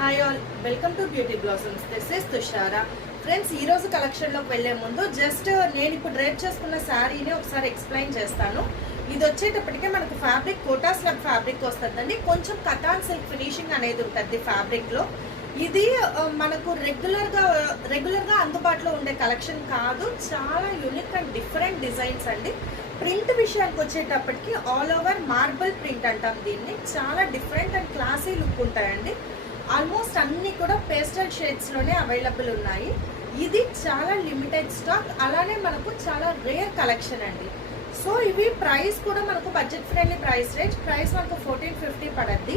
Hi all, welcome to beauty blossoms. This is Tushara. Friends, ఈ రోజు కలెక్షన్లోకి వెళ్లే ముందు జస్ట్ నేను ఇప్పుడు డ్రైప్ చేసుకున్న శారీని ఒకసారి ఎక్స్ప్లెయిన్ చేస్తాను. ఇది వచ్చేటప్పటికే మనకు ఫ్యాబ్రిక్ కోటా స్లబ్ ఫ్యాబ్రిక్ వస్తుందండి. కొంచెం కటాన్ సిల్క్ ఫినిషింగ్ అనేది ఉంటుంది ఫ్యాబ్రిక్లో. ఇది మనకు రెగ్యులర్గా అందుబాటులో ఉండే కలెక్షన్ కాదు. చాలా యూనిక్ అండ్ డిఫరెంట్ డిజైన్స్ అండి. ప్రింట్ విషయానికి వచ్చేటప్పటికి ఆల్ ఓవర్ మార్బుల్ ప్రింట్ అంటాం దీన్ని. చాలా డిఫరెంట్ అండ్ క్లాసీ లుక్ ఉంటాయండి. ఆల్మోస్ట్ అన్ని కూడా పేస్టల్ షేడ్స్లోనే అవైలబుల్ ఉన్నాయి. ఇది చాలా లిమిటెడ్ స్టాక్, అలానే మనకు చాలా రేర్ కలెక్షన్ అండి. సో ఇవి ప్రైస్ కూడా మనకు బడ్జెట్ ఫ్రెండ్లీ ప్రైస్ మనకు 1450 పడద్ది.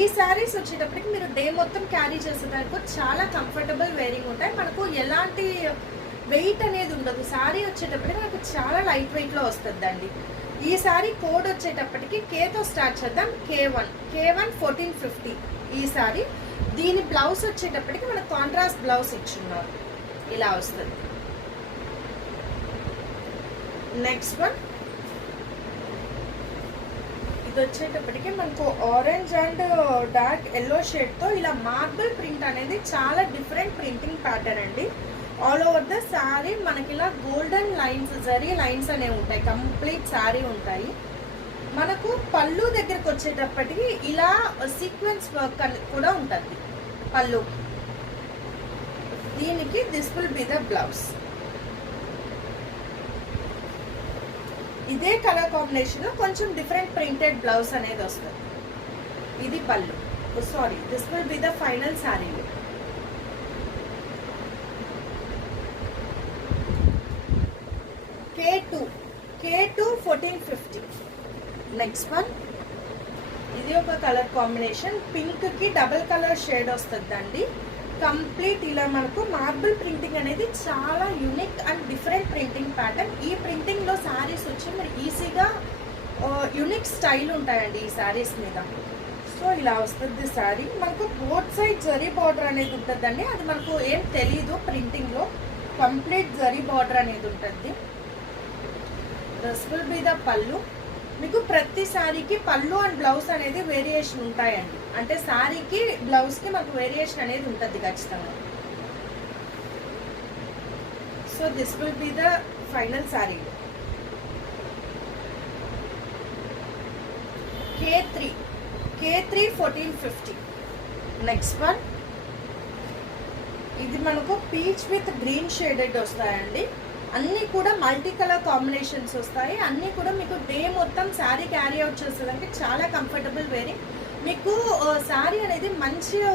ఈ శారీస్ వచ్చేటప్పటికి మీరు డే మొత్తం క్యారీ చేసేదానికి చాలా కంఫర్టబుల్ వేరింగ్ ఉంటాయి. మనకు ఎలాంటి వెయిట్ అనేది ఉండదు. శారీ వచ్చేటప్పటికి మనకు చాలా లైట్ వెయిట్లో వస్తుందండి. ఈ శారీ కోడ్ వచ్చేటప్పటికి కేతో స్టార్ట్ చేద్దాం. K1 1450 ఈ శారీ. దీని బ్లౌజ్ వచ్చేటప్పటికి మనకు కాంట్రాస్ట్ బ్లౌజ్ ఇచ్చున్నారు, ఇలా వస్తుంది. నెక్స్ట్ వన్, ఇది వచ్చేటప్పటికి మనకు ఆరెంజ్ అండ్ డార్క్ ఎల్లో షేడ్తో ఇలా మార్బుల్ ప్రింట్ అనేది చాలా డిఫరెంట్ ప్రింటింగ్ ప్యాటర్న్ అండి. ఆల్ ఓవర్ ద శారీ మనకి ఇలా గోల్డెన్ లైన్స్, జరీ లైన్స్ అనేవి ఉంటాయి. కంప్లీట్ శారీ ఉంటాయి. మనకు పళ్ళు దగ్గరకు వచ్చేటప్పటికి ఇలా సీక్వెన్స్ వర్క్ కూడా ఉంటుంది పళ్ళు. దీనికి this will be the blouse. ఇదే కలర్ కాంబినేషన్ కొంచెం డిఫరెంట్ ప్రింటెడ్ బ్లౌజ్ అనేది వస్తుంది. ఇది పళ్ళు. Sorry, this will be the final sari. K2 1450. Next one, ఇది ఒక కలర్ కాంబినేషన్. పింక్ కి డబుల్ కలర్ షేడ్ వస్తుందండి. కంప్లీట్ ఇలా మనకు మార్బుల్ ప్రింటింగ్ అనేది చాలా unique and different printing pattern. ఈ ప్రింటింగ్ లో శారీస్ వచ్చి మీరు ఈజీగా యూనిక్ స్టైల్ ఉంటాయండి ఈ శారీస్ మీద. సో ఇలా వస్తుంది శారీ. మనకు బోత్ సైడ్ జరీ బార్డర్ అనేది ఉంటుందండి. అది మనకు ఏం తెలీదు ప్రింటింగ్ లో. కంప్లీట్ జరీ బార్డర్ అనేది ఉంటుంది. దిస్ విల్ బి ద పళ్ళు. మీకు ప్రతి శారీకి పళ్ళు అండ్ బ్లౌజ్ అనేది వేరియేషన్ ఉంటాయండి. అంటే శారీకి బ్లౌజ్కి మనకు వేరియేషన్ అనేది ఉంటుంది ఖచ్చితంగా. So this will be the final sari. K3 1450. Next one, ఇది మనకు పీచ్ విత్ గ్రీన్ షేడెడ్ వస్తాయండి. అన్నీ కూడా మల్టీ కలర్ కాంబినేషన్స్ వస్తాయి. అన్నీ కూడా మీకు డే మొత్తం శారీ క్యారీ అవుట్ చేసేదానికి చాలా కంఫర్టబుల్ వేరింగ్. మీకు శారీ అనేది మంచిగా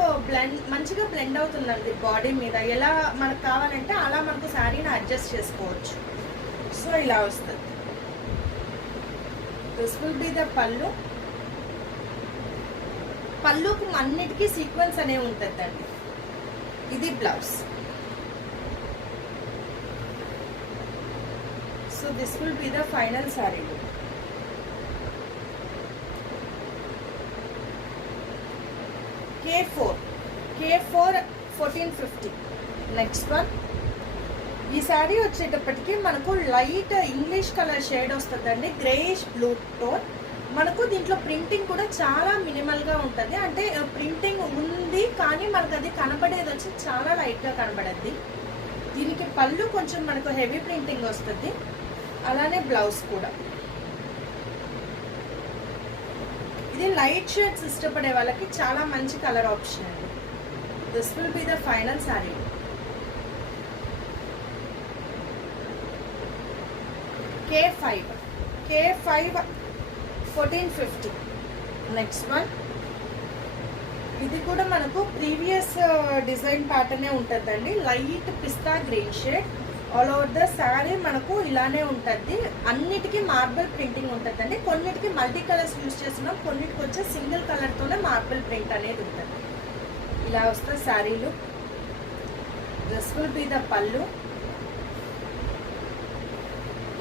బ్లెండ్ అవుతుందండి బాడీ మీద. ఎలా మనకు కావాలంటే అలా మనకు శారీని అడ్జస్ట్ చేసుకోవచ్చు. సో ఇలా వస్తుంది. దిస్ విల్ బి ద పళ్ళు. పళ్ళుకు అన్నిటికీ సీక్వెన్స్ అనేవి ఉంటుందండి. ఇది blouse. So this will be the final saree look. K4 1450. Next one, ఈ శారీ వచ్చేటప్పటికి మనకు లైట్ ఇంగ్లీష్ కలర్ షేడ్ వస్తుందండి. Greyish blue tone. మనకు దీంట్లో ప్రింటింగ్ కూడా చాలా మినిమల్గా ఉంటుంది. అంటే ప్రింటింగ్ ఉంది కానీ మనకు అది కనబడేది వచ్చి చాలా లైట్గా కనబడద్ది. దీనికి పళ్ళు కొంచెం మనకు హెవీ ప్రింటింగ్ వస్తుంది. అలానే బ్లౌజ్ కూడా. ఇది లైట్ షేడ్స్ ఇష్టపడే వాళ్ళకి చాలా మంచి కలర్ ఆప్షన్ అండి. This will be the final sari. K5 1450. Next one, ఇది కూడా మనకు ప్రీవియస్ డిజైన్ ప్యాటర్నే ఉంటుందండి. Light pista green shade. All over the sari మనకు ఇలానే ఉంటుంది. అన్నిటికీ మార్బుల్ ప్రింటింగ్ ఉంటుందండి. కొన్నిటికి మల్టీ కలర్స్ యూజ్ చేస్తున్నాం, కొన్నిటికి వచ్చే సింగిల్ కలర్తోనే మార్బుల్ ప్రింట్ అనేది ఉంటుంది. ఇలా వస్తుంది శారీలు. This will be the pallu.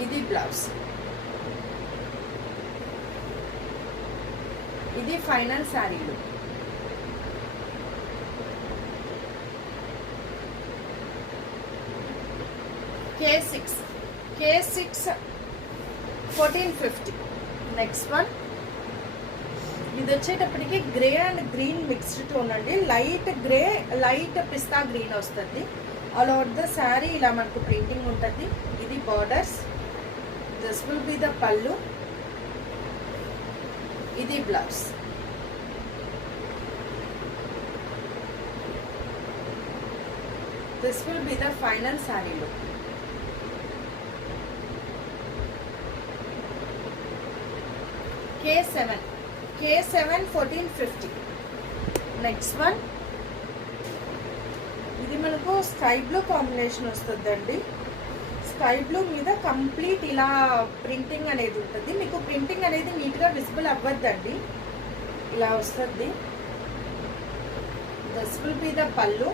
ఇది బ్లౌజ్. ఇది ఫైనల్ శారీలు. K6 1450. నెక్స్ట్ వన్, ఇది వచ్చేటప్పటికి grey and green mixed tone అండి. లైట్ గ్రే, లైట్ పిస్తా గ్రీన్ వస్తుంది. ఆల్ ఓవర్ ద శారీ ఇలా మనకు ప్రింటింగ్ ఉంటుంది. ఇది borders. This will be the pallu. ఇది blouse. This will be the final saree look. K7 1450. Next one. ఇది మనకు స్కై బ్లూ కాంబినేషన్ వస్తుందండి. స్కై బ్లూ మీద కంప్లీట్ ఇలా ప్రింటింగ్ అనేది ఉంటుంది. మీకు ప్రింటింగ్ అనేది నీట్గా విజిబుల్ అవ్వద్దండి, ఇలా వస్తుంది. దిస్ విల్ బి ద పళ్ళు.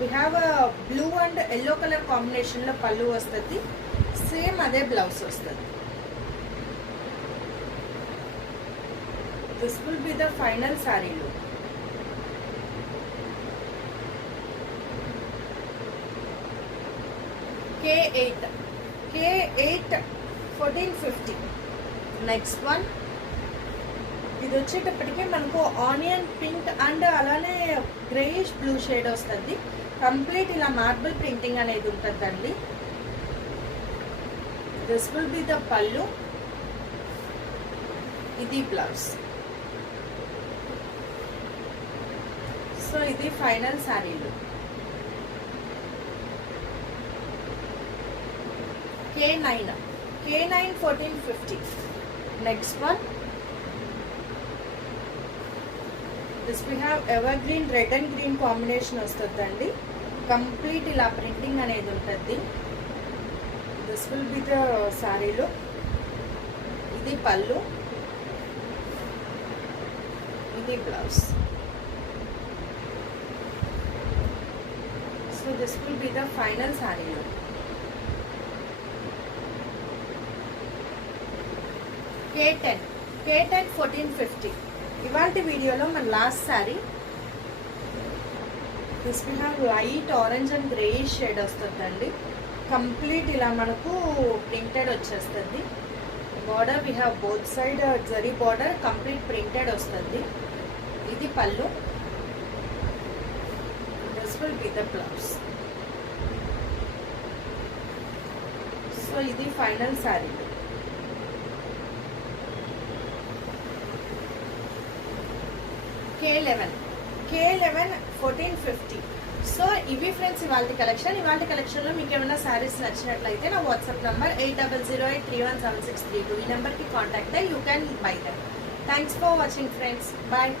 We have a blue and yellow color combination లో పళ్ళు వస్తుంది. సేమ్ అదే బ్లౌజ్ వస్తుంది. This will be the final saree look. K8 1450. Next one. ఇది వచ్చేటప్పటికి మనకు ఆనియన్ పింక్ అండ్ అలానే గ్రేయిష్ బ్లూ షేడ్ వస్తుంది. కంప్లీట్ ఇలా మార్బుల్ ప్రింటింగ్ అనేది ఉంటుందండి. This will be the pallu. ఇది బ్లౌజ్. సో ఇది ఫైనల్ శారీలు. K9 1450. Next one. This we have ever green red and green combination వస్తుందండి. కంప్లీట్ ఇలా ప్రింటింగ్ అనేది ఉంటుంది. దిస్ విల్ బి ద శారీలో. ఇది పళ్ళు. ఇది blouse. So this will be the final శారీలో. K10 1450. ఇవాల్టి వీడియోలో మన last sari. This will have light orange and greyish shade వస్తుందండి. కంప్లీట్ ఇలా మనకు ప్రింటెడ్ వచ్చేస్తుంది. Border we have both side zari border complete printed వస్తుంది. ఇది పళ్ళు. This will be the blouse. So ఇది ఫైనల్ శారీ. K11 1450. సో ఇవి ఫ్రెండ్స్ ఇవాళ కలెక్షన్లో మీకు ఏమైనా శారీస్ నచ్చినట్లయితే నా వాట్సాప్ నంబర్ 8008317632 ఈ నెంబర్కి కాంటాక్ట్ అయ్యి you can buy them. Thanks for watching friends. Bye.